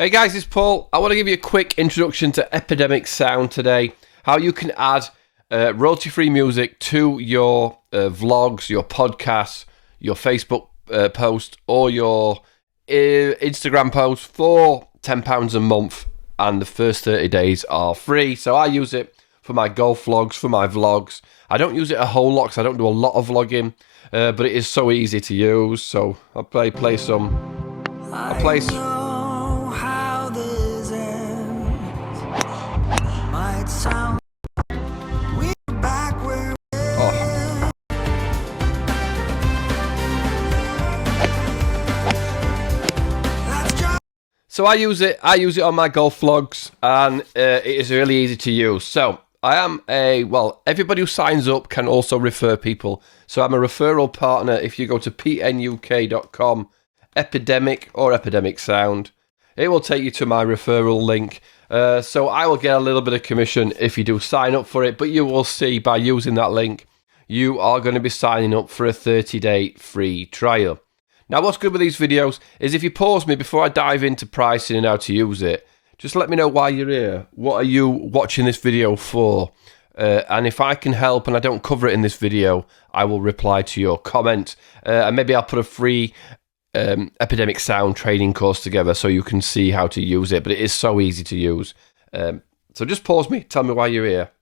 Hey guys, it's Paul. I want to give you a quick introduction to Epidemic Sound today. How you can add royalty-free music to your vlogs, your podcasts, your Facebook post, or your Instagram post for £10 a month, and the first 30 days are free. So I use it for my golf vlogs, for my vlogs. I don't use it a whole lot because I don't do a lot of vlogging, but it is so easy to use. So I'll play some. So I use it on my golf vlogs, and it is really easy to use. So I am everybody who signs up can also refer people. So I'm a referral partner. If you go to pnuk.com, Epidemic or Epidemic Sound, it will take you to my referral link. So I will get a little bit of commission if you do sign up for it, but you will see by using that link, you are going to be signing up for a 30-day free trial. Now, what's good with these videos is if you pause me before I dive into pricing and how to use it, just let me know why you're here. What are you watching this video for? And if I can help and I don't cover it in this video, I will reply to your comment. And maybe I'll put a free Epidemic Sound training course together so you can see how to use it. But it is so easy to use. So just pause me. Tell me why you're here.